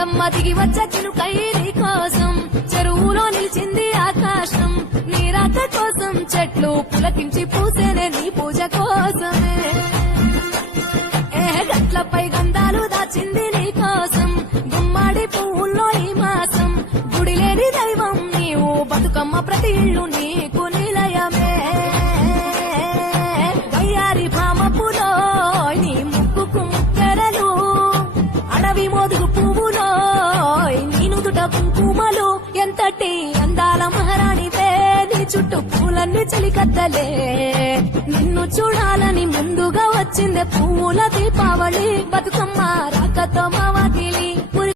బతుకమ్మ దిగి వచ్చే చిలుకై నీ కోసం చెరువులో నిలిచింది ఆకాశం నీ రాక కోసం చెట్లు పులకించి పూసేనే నీ పూజ కోసమే గట్లపై గంధాలు దాచింది నీ కోసం గుమ్మాడి పువ్వుల్లో ఈ మాసం గుడి లేని దైవం నీవు బతుకమ్మ ప్రతి ఇల్లు నీకు నిలయమే వయ్యారి భామపులో నీ ముక్కుకు ముక్కెరలు అడవి మోదుగు పువ్వులో నీ నుదుట కుంకుమలు ఎంతటి అందాల మహారాణివే నీ చుట్టూ పూలన్నీ చలికద్దలే నిన్ను చూడాలని ముందుగా వచ్చిందే పువ్వుల దీపావళి బతుకమ్మ రాకతో మా వాకిలి